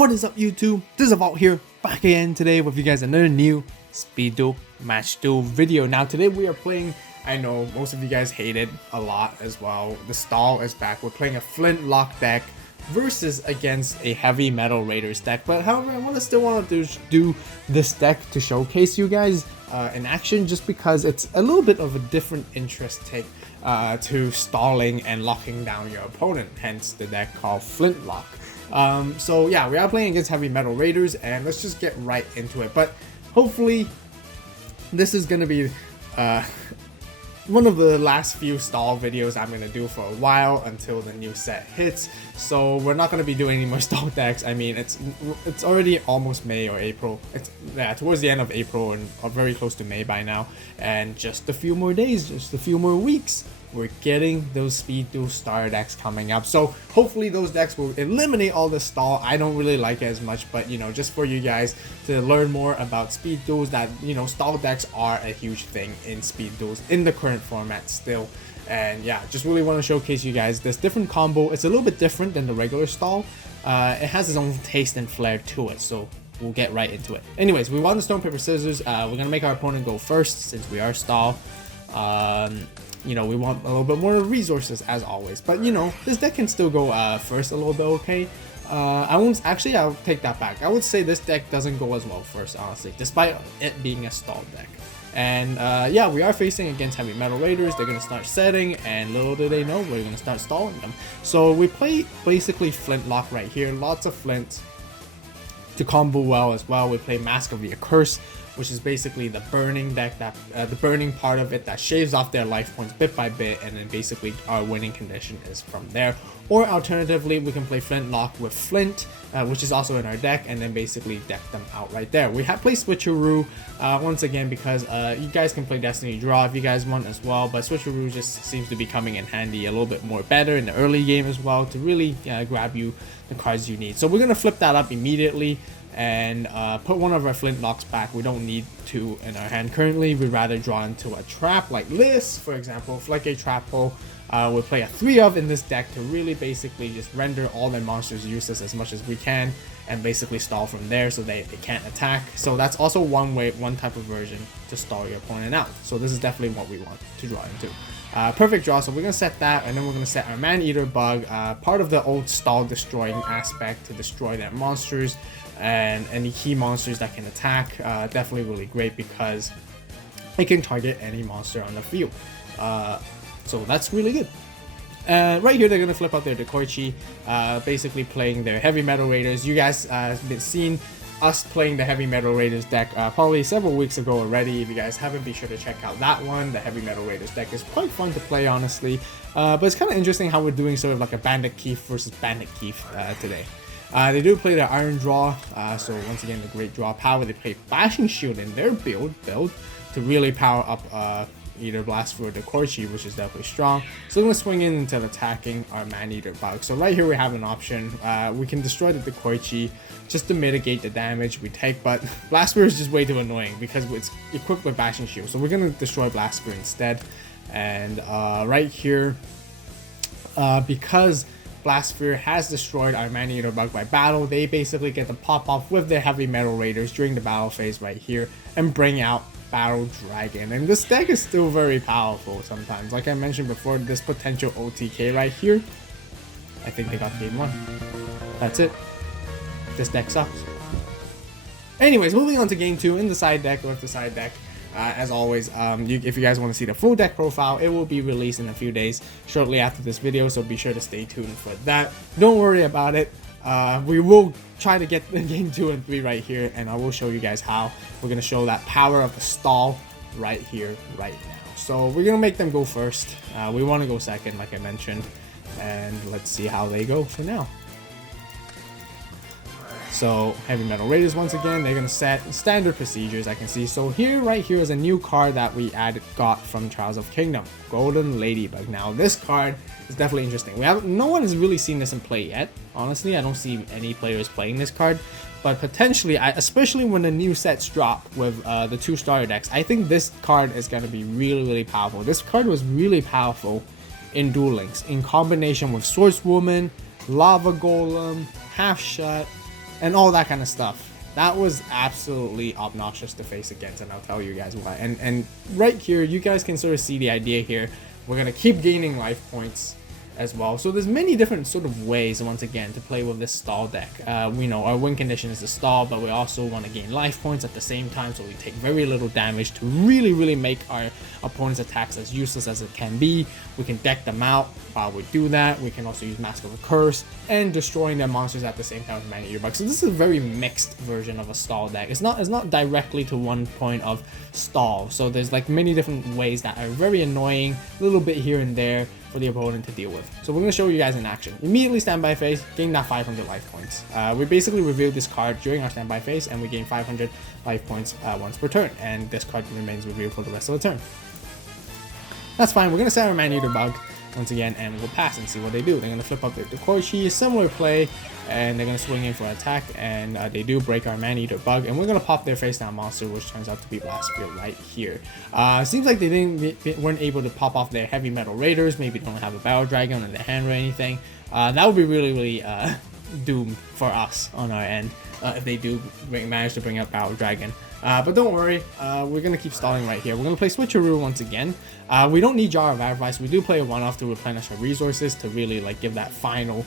What is up, YouTube? This is AVAULT here, back again today with you guys another new Speed Duel Match Duel video. Now today we are playing, I know most of you guys hate it a lot as well, the stall is back. We're playing a Flint lock deck versus against a Heavy Metal Raiders deck. But however, I still want to do this deck to showcase you guys in action, just because it's a little bit of a different interest take to stalling and locking down your opponent, hence the deck called Flint Lock. So yeah, we are playing against Heavy Metal Raiders, and let's just get right into it. But hopefully this is gonna be one of the last few stall videos I'm gonna do for a while until the new set hits. So we're not gonna be doing any more stall decks. I mean, it's already almost May or April. It's towards the end of April and very close to May by now, and just a few more days, just a few more weeks, we're getting those Speed Duel starter decks coming up. So hopefully those decks will eliminate all the stall. I don't really like it as much, but you know, just for you guys to learn more about Speed Duels, that you know, stall decks are a huge thing in Speed Duels in the current format still. And yeah, just really want to showcase you guys this different combo. It's a little bit different than the regular stall. It has its own taste and flair to it, so we'll get right into it. Anyways, we want the stone, paper, scissors. We're gonna make our opponent go first since we are stall. You know, we want a little bit more resources as always, but you know, this deck can still go first a little bit, okay? I'll take that back. I would say this deck doesn't go as well first, honestly, despite it being a stall deck. And yeah, we are facing against Heavy Metal Raiders. They're gonna start setting, and little do they know, we're gonna start stalling them. So we play basically Flint Lock right here, lots of Flint to combo well as well. We play Mask of the Accursed, which is basically the burning deck, that the burning part of it that shaves off their life points bit by bit, and then basically our winning condition is from there. Or alternatively, we can play Flint Lock with Flint, which is also in our deck, and then basically deck them out right there. We have played Switcheroo once again because you guys can play Destiny Draw if you guys want as well, but Switcheroo just seems to be coming in handy a little bit more better in the early game as well to really grab you the cards you need. So we're gonna flip that up immediately and put one of our Flint Locks back. We don't need two in our hand currently. We'd rather draw into a trap like this, for example, Floodgate Trap Hole. We'll play a 3 of in this deck to really basically just render all their monsters useless as much as we can, and basically stall from there so they can't attack. So that's also one type of version to stall your opponent out. So this is definitely what we want to draw into. Perfect draw, so we're going to set that, and then we're going to set our Man-Eater Bug, part of the old stall destroying aspect to destroy their monsters and any key monsters that can attack. Definitely really great because it can target any monster on the field. So that's really good. Right here, they're going to flip out their Dekoichi, basically playing their Heavy Metal Raiders. You guys have been seeing us playing the Heavy Metal Raiders deck probably several weeks ago already. If you guys haven't, be sure to check out that one. The Heavy Metal Raiders deck is quite fun to play, honestly. But it's kind of interesting how we're doing sort of like a Bandit Keith versus Bandit Keith today. They do play the Iron Draw, so once again, the great draw power. They play Bashing Shield in their build to really power up either Blast for the Dekoichi, which is definitely strong. So we're going to swing in into attacking our Man-Eater Bug. So right here we have an option. We can destroy the Dekoichi just to mitigate the damage we take, but Blast Spear is just way too annoying because it's equipped with Bashing Shield. So we're going to destroy Blast Spear instead. And right here, because Blast Spear has destroyed our Man-Eater Bug by battle, they basically get to pop off with their Heavy Metal Raiders during the battle phase right here and bring out Battle Dragon. And this deck is still very powerful sometimes. Like I mentioned before, this potential OTK right here, I think they got game 1. That's it. This deck sucks. Anyways, moving on to game 2 in the side deck, or the side deck. As always, if you guys want to see the full deck profile, it will be released in a few days shortly after this video, so be sure to stay tuned for that. Don't worry about it. We will try to get the game 2 and 3 right here, and I will show you guys how. We're going to show that power of the stall right here, right now. So we're going to make them go first. We want to go second, like I mentioned, and let's see how they go for now. So Heavy Metal Raiders, once again, they're going to set standard procedures, I can see. So here, right here is a new card that we got from Trials of Kingdom, Golden Ladybug. Now this card is definitely interesting. No one has really seen this in play yet. Honestly, I don't see any players playing this card, but potentially, especially when the new sets drop with the 2 starter decks, I think this card is going to be really, really powerful. This card was really powerful in Duelings in combination with Swordswoman, Lava Golem, Half Shut, and all that kind of stuff. That was absolutely obnoxious to face against, and I'll tell you guys why. And right here, you guys can sort of see the idea here. We're gonna keep gaining life points as well. So there's many different sort of ways, once again, to play with this stall deck. We know our win condition is the stall, but we also want to gain life points at the same time, so we take very little damage to really make our opponent's attacks as useless as it can be. We can deck them out while we do that. We can also use Mask of a Curse and destroying their monsters at the same time with Man-Eater Bug. So this is a very mixed version of a stall deck. It's not directly to one point of stall. So there's like many different ways that are very annoying, a little bit here and there for the opponent to deal with. So we're going to show you guys in action. Immediately standby phase, gain that 500 life points. We basically revealed this card during our standby phase, and we gain 500 life points once per turn, and this card remains revealed for the rest of the turn. That's fine. We're going to set our Man-Eater Bug once again, and we'll pass and see what they do. They're going to flip up their Decoichi, similar play, and they're going to swing in for attack, and they do break our Man-Eater Bug, and we're going to pop their face down monster, which turns out to be Blast Field right here. Seems like they weren't able to pop off their Heavy Metal Raiders, maybe don't have a Battle Dragon in their hand or anything. That would be really doomed for us on our end if they do manage to bring up Battle Dragon. But don't worry, we're going to keep stalling right here. We're going to play Switcheroo once again. We don't need Jar of Avarice. We do play a one-off to replenish our resources to really like give that final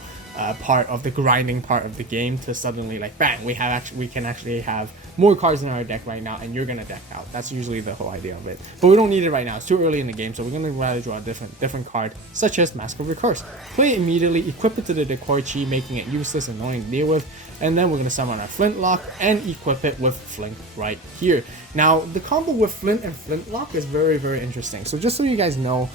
part of the grinding part of the game to suddenly like bang, we can actually have more cards in our deck right now, and you're gonna deck out. That's usually the whole idea of it, but we don't need it right now. It's too early in the game, so we're gonna rather draw a different card, such as Mask of Recurse. Play it immediately, equip it to the Decoichi, making it useless and annoying to deal with, and then we're gonna summon our Flintlock and equip it with Flint right here. Now the combo with Flint and Flintlock is very interesting. So just so you guys know,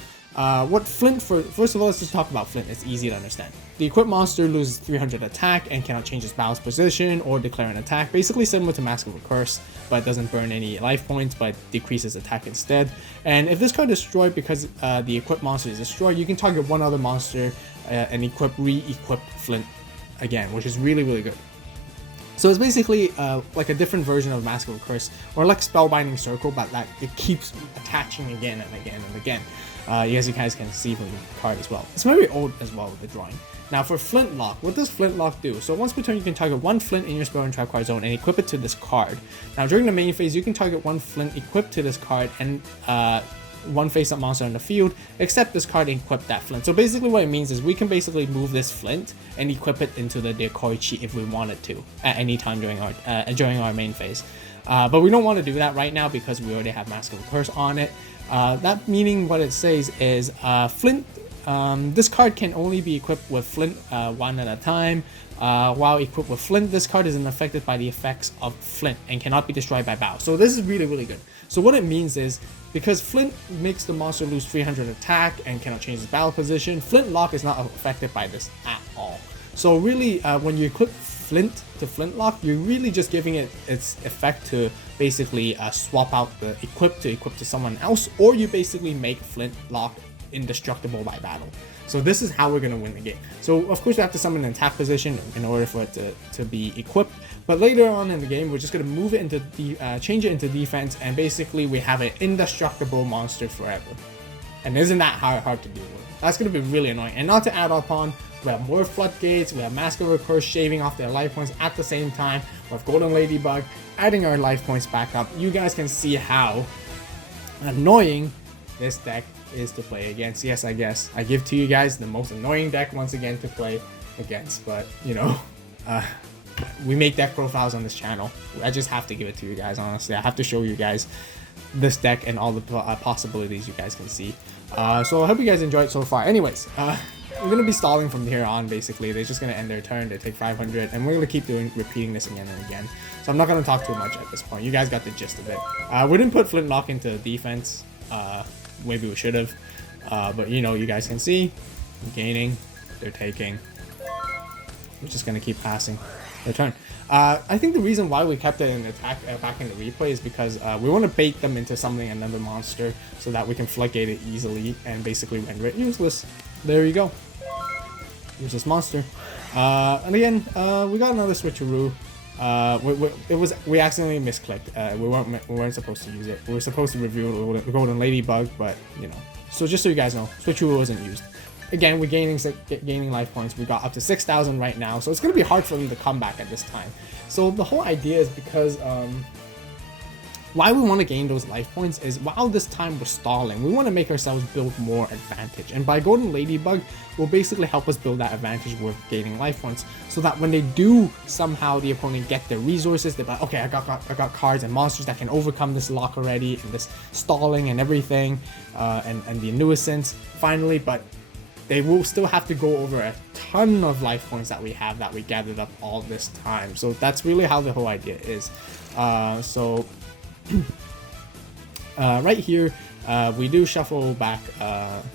what Flint first of all, let's just talk about Flint. It's easy to understand. The equipped monster loses 300 attack and cannot change its battle's position or declare an attack. Basically similar to Mask of a Curse, but doesn't burn any life points, but decreases attack instead. And if this card is destroyed because the equipped monster is destroyed, you can target one other monster and re-equip Flint again, which is really good. So it's basically like a different version of Mask of a Curse, or like Spellbinding Circle, but that it keeps attaching again and again and again. As you guys can see from the card as well. It's very old as well with the drawing. Now for Flintlock, what does Flintlock do? So once per turn, you can target one Flint in your spell and trap card zone and equip it to this card. Now during the main phase, you can target one Flint equipped to this card and one face-up monster on the field, except this card and equip that Flint. So basically what it means is we can basically move this Flint and equip it into the Decoichi if we wanted to at any time during our main phase. But we don't want to do that right now because we already have Mask of a Curse on it. That meaning what it says is Flint, this card can only be equipped with Flint one at a time. While equipped with Flint, this card is unaffected by the effects of Flint and cannot be destroyed by battle. So this is really good. So what it means is, because Flint makes the monster lose 300 attack and cannot change its battle position, Flintlock is not affected by this at all. So really, when you equip Flint to Flintlock, you're really just giving it its effect to basically swap out the equip to someone else, or you basically make Flintlock indestructible by battle. So this is how we're going to win the game. So of course we have to summon an attack position in order for it to be equipped, but later on in the game we're just going to move it into change it into defense, and basically we have an indestructible monster forever. And isn't that hard to deal with? That's going to be really annoying. And not to add upon, we have more Floodgates, we have Mask of a Curse shaving off their life points at the same time, we have Golden Ladybug adding our life points back up. You guys can see how annoying this deck is to play against. Yes, I guess I give to you guys the most annoying deck once again to play against, but you know, we make deck profiles on this channel. I just have to give it to you guys, honestly. I have to show you guys this deck and all the possibilities you guys can see. So I hope you guys enjoyed so far. Anyways, we're gonna be stalling from here on. Basically, they're just gonna end their turn, they take 500, and we're gonna keep repeating this again and again. So I'm not gonna talk too much at this point. You guys got the gist of it. We didn't put Flintlock into defense. Maybe we should have, but you know, you guys can see gaining, they're taking. We're just gonna keep passing their turn. I think the reason why we kept it in attack back in the replay is because we want to bait them into something, another monster, so that we can floodgate it easily and basically render it useless. There you go, useless monster. And again, we got another switcheroo. We accidentally misclicked. We weren't supposed to use it. We were supposed to reveal the Golden Ladybug, but you know. So just so you guys know, switcheroo wasn't used. again, we're gaining life points. We got up to 6,000 right now, so it's going to be hard for them to come back at this time. So the whole idea is because why we want to gain those life points is while this time we're stalling, we want to make ourselves build more advantage, and by Golden Ladybug will basically help us build that advantage with gaining life points, so that when they do somehow the opponent get their resources, they're like, okay, I got cards and monsters that can overcome this lock already and this stalling and everything, and the nuisance finally, but they will still have to go over a ton of life points that we have that we gathered up all this time. So that's really how the whole idea is. Right here, we do shuffle back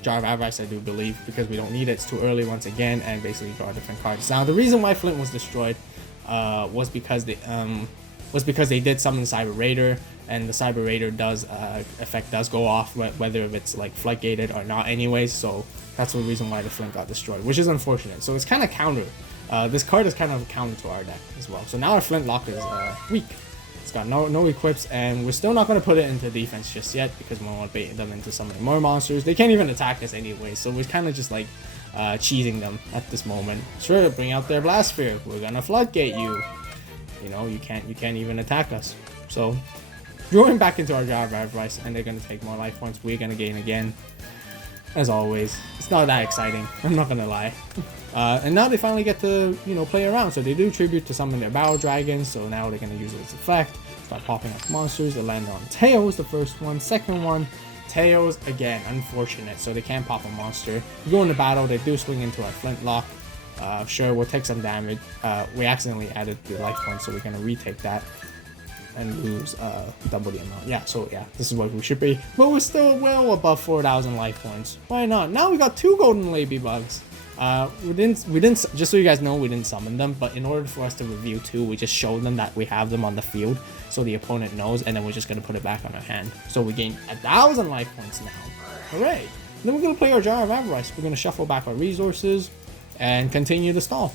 Jar of Avarice, I do believe, because we don't need it. It's too early once again, and basically draw different cards. Now, the reason why Flint was destroyed was because they did summon Cyber Raider, and the Cyber Raider effect does go off whether it's like floodgated or not anyways, so that's the reason why the Flint got destroyed, which is unfortunate. So it's kind of counter. This card is kind of counter to our deck as well. So now our Flint Lock is weak. It's got no equips, and we're still not going to put it into defense just yet because we want to bait them into summoning more monsters. They can't even attack us anyway, so we're kind of just like cheesing them at this moment. Sure, bring out their Blast Sphere. We're gonna floodgate you. You know, you can't even attack us. So drawing back into our Jar of Avarice, and they're gonna take more life points. We're gonna gain again, as always. It's not that exciting, I'm not gonna lie. And now they finally get to, you know, play around. So they do tribute to summon their Battle Dragons, so now they're gonna use its effect, start popping up monsters. They land on Tails, the first one. Second one, Tails, again, unfortunate, so they can't pop a monster. We go into battle, they do swing into our Flint Lock. Sure, we'll take some damage. We accidentally added the life points, so we're gonna retake that and lose double the amount. Yeah, so yeah, this is what we should be, but we're still well above 4,000 life points. Why not? Now we got 2 Golden Ladybugs. We didn't, just so you guys know, we didn't summon them, but in order for us to review 2, we just showed them that we have them on the field, so the opponent knows, and then we're just gonna put it back on our hand. So we gain 1,000 life points now. Hooray! Then we're gonna play our Jar of Avarice. We're gonna shuffle back our resources and continue to stall.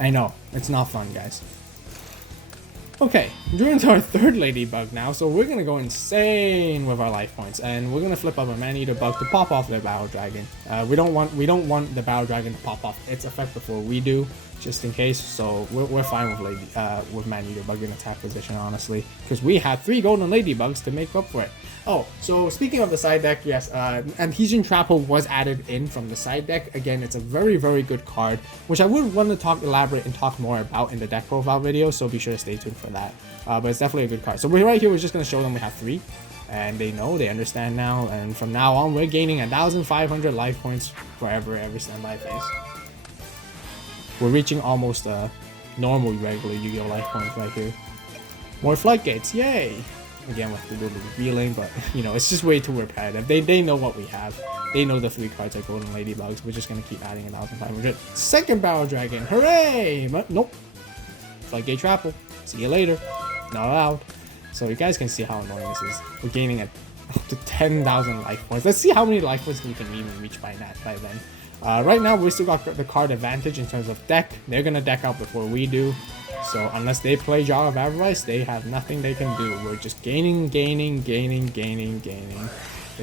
I know, it's not fun, guys. Okay, we're into our 3rd Ladybug now, so we're gonna go insane with our life points, and we're gonna flip up a Man-Eater Bug to pop off their Battle Dragon. We don't want the Battle Dragon to pop off its effect before we do, just in case. So we're fine with Man-Eater Bug in attack position, honestly, because we have 3 Golden Ladybugs to make up for it. Oh, so speaking of the side deck, yes, Adhesion Trapple was added in from the side deck. Again, it's a very, very good card, which I would want to elaborate and talk more about in the deck profile video, so be sure to stay tuned for that. But it's definitely a good card. So we're right here, we're just going to show them we have 3, and they know, they understand now, and from now on, we're gaining 1,500 life points forever every standby phase. We're reaching almost normal regular Yu-Gi-Oh life points right here. More floodgates, yay! Again, we have to do the revealing, but you know, it's just way too repetitive. They know what we have. They know the 3 cards are Golden Ladybugs. We're just gonna keep adding 1,500. Second Battle Dragon, hooray! But nope. Floodgate Trapple. See you later. Not allowed. So you guys can see how annoying this is. We're gaining up to 10,000 life points. Let's see how many life points we can even reach by then. Right now, we still got the card advantage in terms of deck. They're gonna deck out before we do. So unless they play Jar of Avarice, they have nothing they can do. We're just gaining. They're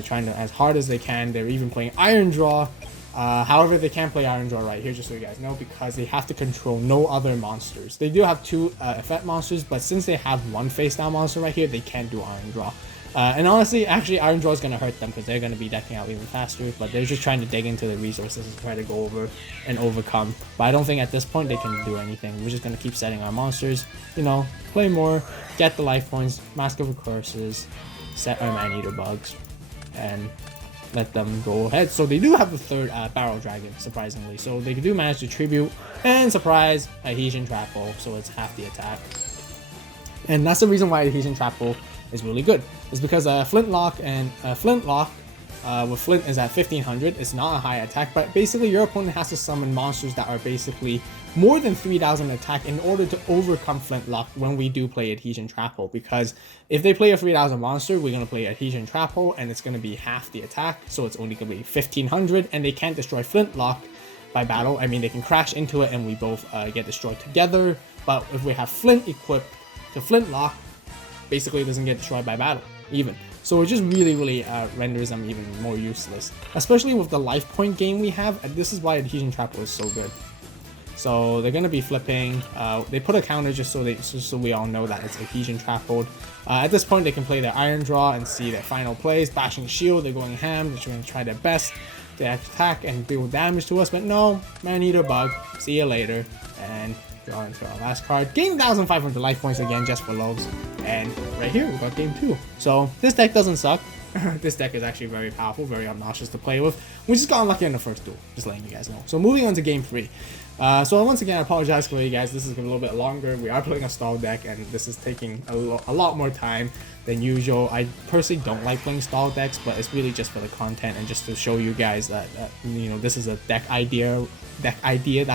trying to, as hard as they can. They're even playing Iron Draw. However, they can't play Iron Draw right here, just so you guys know, because they have to control no other monsters. They do have 2 effect monsters, but since they have 1 face down monster right here, they can't do Iron Draw. And honestly, actually, Iron Draw is going to hurt them because they're going to be decking out even faster, but they're just trying to dig into the resources and try to go over and overcome. But I don't think at this point they can do anything. We're just going to keep setting our monsters, you know, play more, get the life points, Mask of Curses, set our Man-Eater Bugs, and let them go ahead. So they do have the 3rd Battle Dragon, surprisingly. So they do manage to tribute, and surprise, Adhesion Trapple, so it's half the attack. And that's the reason why Adhesion Trapple is really good. It's because Flint Lock with Flint is at 1500. It's not a high attack, but basically your opponent has to summon monsters that are basically more than 3,000 attack in order to overcome Flint Lock when we do play Adhesion Trapple. Because if they play a 3,000 monster, we're going to play Adhesion Trapple, and it's going to be half the attack, so it's only going to be 1500, and they can't destroy Flint Lock by battle. I mean, they can crash into it and we both get destroyed together, but if we have Flint equipped to Flint Lock, basically it doesn't get destroyed by battle even. So it just really renders them even more useless, especially with the life point gain we have. And this is why Adhesion Trap was so good. So they're gonna be flipping. They put a counter just so we all know that it's Adhesion Trap mode. At this point, they can play their Iron Draw and see their final plays. Bashing Shield, they're going ham. They're going to try their best to attack and deal damage to us, but no, Man-Eater Bug. See you later. And draw into our last card. Gain 1,500 life points again just for lows. And right here, we got game 2. So this deck doesn't suck. This deck is actually very powerful, very obnoxious to play with. We just got unlucky in the first duel, just letting you guys know. So moving on to game 3. So once again, I apologize for you guys. This is a little bit longer. We are playing a stall deck, and this is taking a lot more time than usual. I personally don't like playing stall decks, but it's really just for the content and just to show you guys that you know, this is a deck idea that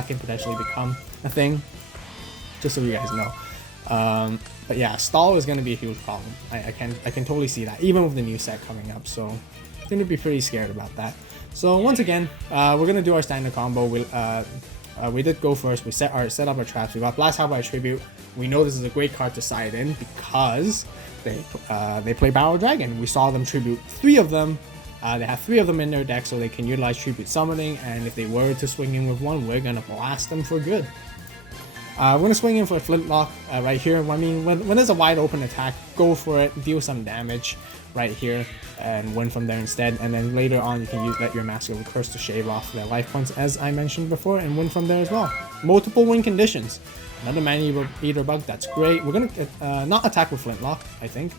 can potentially become a thing. Just so you guys know. But yeah, stall is going to be a huge problem. I can totally see that, even with the new set coming up. So I'm going to be pretty scared about that. So once again, we're going to do our standard combo. We did go first. We set up our traps. We got Blast Out by Tribute. We know this is a great card to side in because they play Battle Dragon. We saw them tribute 3 of them. They have 3 of them in their deck, so they can utilize Tribute Summoning. And if they were to swing in with one, we're gonna blast them for good. We're gonna swing in for a Flintlock right here. I mean, when there's a wide open attack, go for it, deal some damage right here, and win from there instead. And then later on, you can let your Master of Curse to shave off their life points, as I mentioned before, and win from there as well. Multiple win conditions. Another Man-Eater Bug, that's great. We're gonna not attack with Flintlock, I think.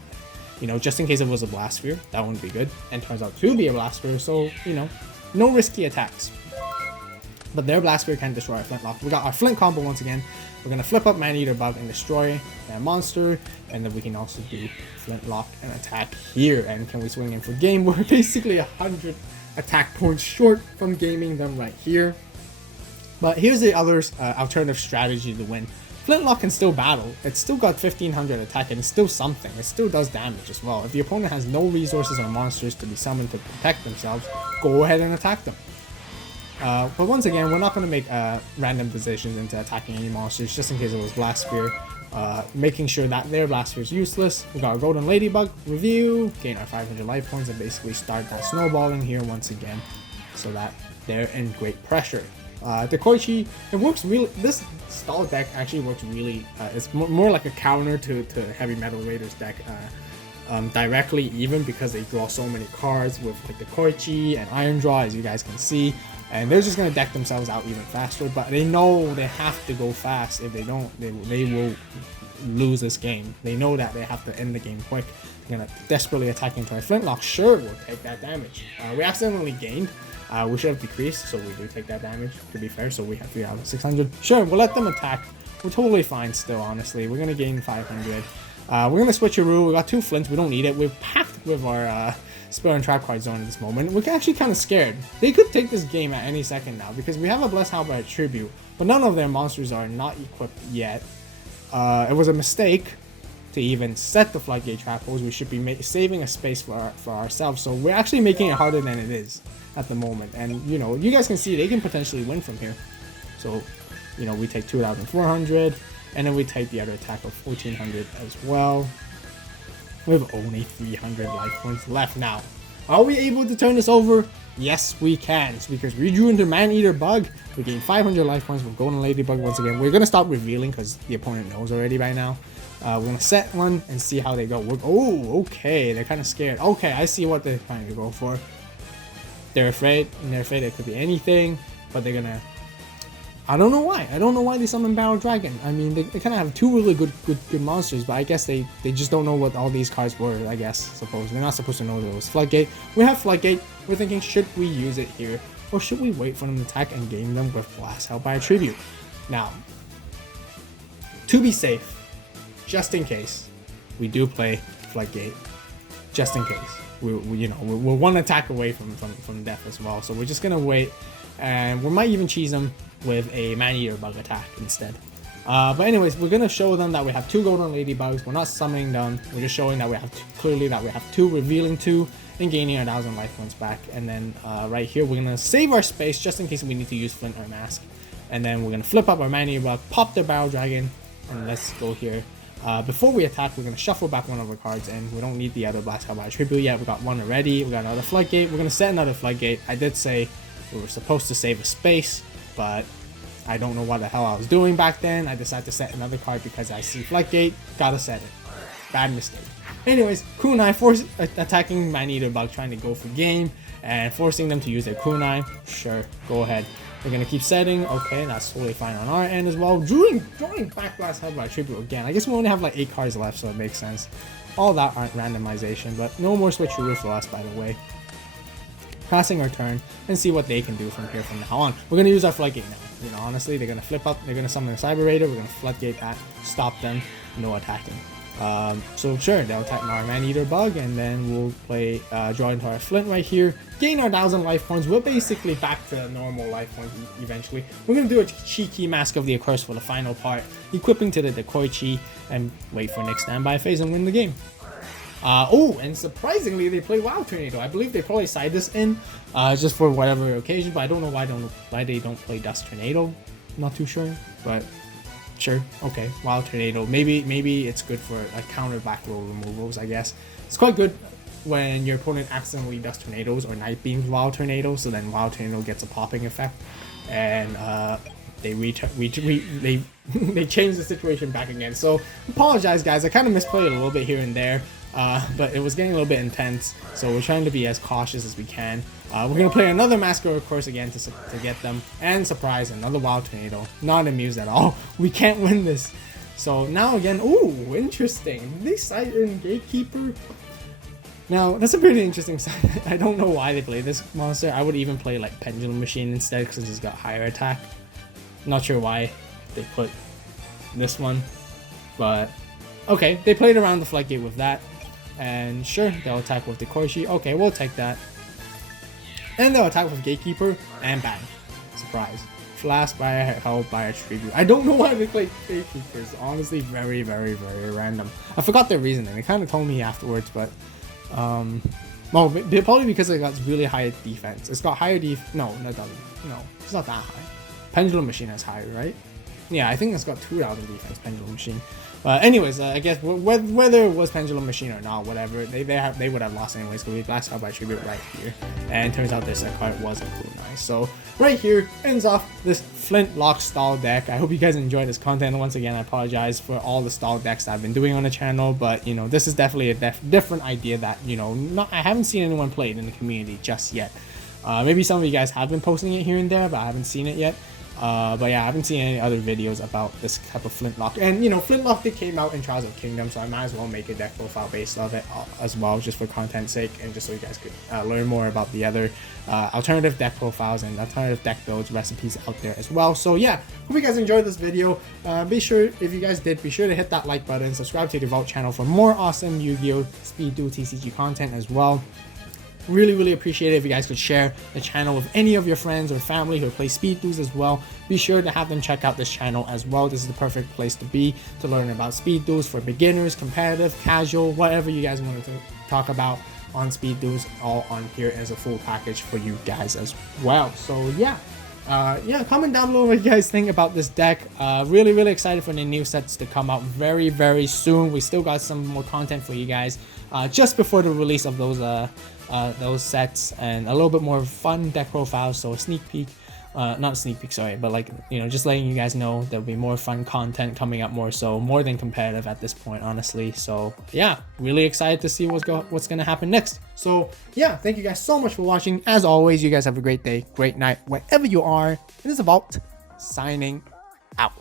You know, just in case it was a Blast Sphere, that wouldn't be good. And turns out to be a Blast Sphere, so, you know, no risky attacks. But their Blast Sphere can destroy our Flintlock. We got our Flint combo once again. We're going to flip up Man-Eater Bug and destroy that monster. And then we can also do Flintlock and attack here. And can we swing in for game? We're basically 100 attack points short from gaming them right here. But here's the other alternative strategy to win. Flintlock can still battle. It's still got 1500 attack and it's still something. It still does damage as well. If the opponent has no resources or monsters to be summoned to protect themselves, go ahead and attack them. But once again, we're not going to make random decisions into attacking any monsters, just in case it was Blast Sphere. Making sure that their Blast Sphere is useless. We got our Golden Ladybug review, gain our 500 life points, and basically start that snowballing here once again, so that they're in great pressure. The Koichi, it works really. This stall deck actually works really. It's more like a counter to Heavy Metal Raiders deck. Directly, even because they draw so many cards with like the Koichi and Iron Draw, as you guys can see. And they're just going to deck themselves out even faster, but they know they have to go fast. If they don't, they will lose this game. They know that they have to end the game quick. They're going to desperately attack into our Flintlock. Sure, we'll take that damage. We accidentally gained. We should have decreased, so we do take that damage, to be fair. So we have 3,600. Sure, we'll let them attack. We're totally fine still, honestly. We're going to gain 500. We're going to switcheroo. We got 2 Flints. We don't need it. We're packed with our Spell and Trap card zone at this moment. We're actually kind of scared. They could take this game at any second now because we have a Blessed Howl by Tribute, but none of their monsters are not equipped yet. It was a mistake to even set the Floodgate Trap holes. We should be saving a space for ourselves, so we're actually making it harder than it is at the moment. And, you know, you guys can see they can potentially win from here. So, you know, we take 2,400, and then we take the other attack of 1,400 as well. We have only 300 life points left now. Are we able to turn this over? Yes, we can. It's because we drew into Man-Eater Bug. We gained 500 life points with Golden Ladybug once again. We're going to stop revealing because the opponent knows already by now. We're going to set one and see how they go. Oh, okay. They're kind of scared. Okay, I see what they're trying to go for. They're afraid, and they're afraid it could be anything, but they're going to... I don't know why. I don't know why they summon Battle Dragon. I mean, they kind of have 2 really good monsters, but I guess they just don't know what all these cards were, I guess, suppose. They're not supposed to know that it was Floodgate. We have Floodgate. We're thinking, should we use it here? Or should we wait for them to attack and game them with Blast Out by a Tribute? Now, to be safe, just in case, we do play Floodgate. Just in case. We're 1 attack away from death as well. So we're just going to wait. And we might even cheese them with a Man-Eater Bug attack instead. But anyways, we're going to show them that we have 2 Golden Ladybugs. We're not summoning them. We're just showing that we have clearly that we have 2, revealing 2, and gaining 1,000 life points back. And then right here, we're going to save our space just in case we need to use Flint or Mask. And then we're going to flip up our Man-Eater Bug, pop the Battle Dragon, and let's go here. Before we attack, we're going to shuffle back one of our cards, and we don't need the other Blast Card by Tribute yet. We got one already. We got another Floodgate. We're going to set another Floodgate. I did say we were supposed to save a space, but I don't know what the hell I was doing back then. I decided to set another card because I see Floodgate. Gotta set it. Bad mistake. Anyways, Kunai attacking Maneater Bug, trying to go for game and forcing them to use their Kunai. Sure, go ahead. We're gonna keep setting. Okay, that's totally fine on our end as well. Drawing back Blast Card by Tribute again. I guess we only have like 8 cards left, so it makes sense. All that aren't randomization, but no more switcheroo for us, by the way. Passing our turn and see what they can do from here from now on. We're gonna use our Floodgate now. You know, honestly, they're gonna flip up. They're gonna summon a Cyber Raider. We're gonna Floodgate that, stop them. No attacking. So sure, they'll attack our Maneater Bug, and then we'll play draw into our Flint right here, gain our 1000 life points. We're basically back to normal life points eventually. We're gonna do a Cheeky Mask of the Accursed for the final part, equipping to the Decoy Chi, and wait for next standby phase and win the game. Oh, and surprisingly, they play Wild Tornado. I believe they probably side this in just for whatever occasion, but I don't know why they don't play Dust Tornado. Not too sure, but sure, okay, Wild Tornado. Maybe it's good for counter back row removals, I guess. It's quite good when your opponent accidentally does Tornadoes or Night Beams Wild Tornado, so then Wild Tornado gets a popping effect, and they they change the situation back again. So apologize, guys. I kind of misplayed a little bit here and there, but it was getting a little bit intense, so we're trying to be as cautious as we can. We're gonna play another Massacre, of course, again to get them, and surprise, another Wild Tornado. Not amused at all. We can't win this. So now again, ooh, interesting. Did they side in Gatekeeper? Now that's a pretty interesting side. I don't know why they play this monster. I would even play like Pendulum Machine instead because it's got higher attack. Not sure why they put this one, but okay, they played around the Floodgate with that, and sure, they'll attack with the Koichi. Okay, we'll take that. And they'll attack with Gatekeeper, and bang. Surprise. Flash by held by a Tribute. I don't know why they play Gatekeepers. Honestly, very, very, very random. I forgot their reasoning. They kind of told me afterwards, but well, probably because it got really high defense. It's got higher no, that doesn't. No, it's not that high. Pendulum Machine has higher, right? Yeah, I think it's got 2000 defense, Pendulum Machine. Anyways, I guess whether it was Pendulum Machine or not, whatever, they would have lost anyways because we Blast Card by Tribute right here. And turns out this card was a Kunai. So right here ends off this Flintlock stall deck. I hope you guys enjoyed this content. Once again, I apologize for all the stall decks that I've been doing on the channel, but you know, this is definitely a different idea that, you know, I haven't seen anyone play it in the community just yet. Maybe some of you guys have been posting it here and there, but I haven't seen it yet. But yeah, I haven't seen any other videos about this type of Flintlock. And you know, Flintlock did came out in Trials of Kingdom, so I might as well make a deck profile based off it as well, just for content's sake, and just so you guys could learn more about the other alternative deck profiles and alternative deck builds recipes out there as well. So yeah, hope you guys enjoyed this video. Be sure, if you guys did, be sure to hit that like button, subscribe to the AVAULT channel for more awesome Yu-Gi-Oh Speed Duel TCG content as well. Really appreciate it if you guys could share the channel with any of your friends or family who play Speed Duels as well. Be sure to have them check out this channel as well. This is the perfect place to be to learn about Speed Duels for beginners, competitive, casual, whatever you guys want to talk about on Speed Duels, all on here as a full package for you guys as well. So yeah. Comment down below what you guys think about this deck. Really excited for the new sets to come out very soon. We still got some more content for you guys just before the release of those sets, and a little bit more fun deck profiles. So a sneak peek, not a sneak peek, sorry, but like, you know, just letting you guys know there'll be more fun content coming up, more than competitive at this point, honestly. So yeah, really excited to see what's gonna happen next. So yeah, thank you guys so much for watching. As always, you guys have a great day, great night, wherever you are. It is AVAULT signing out.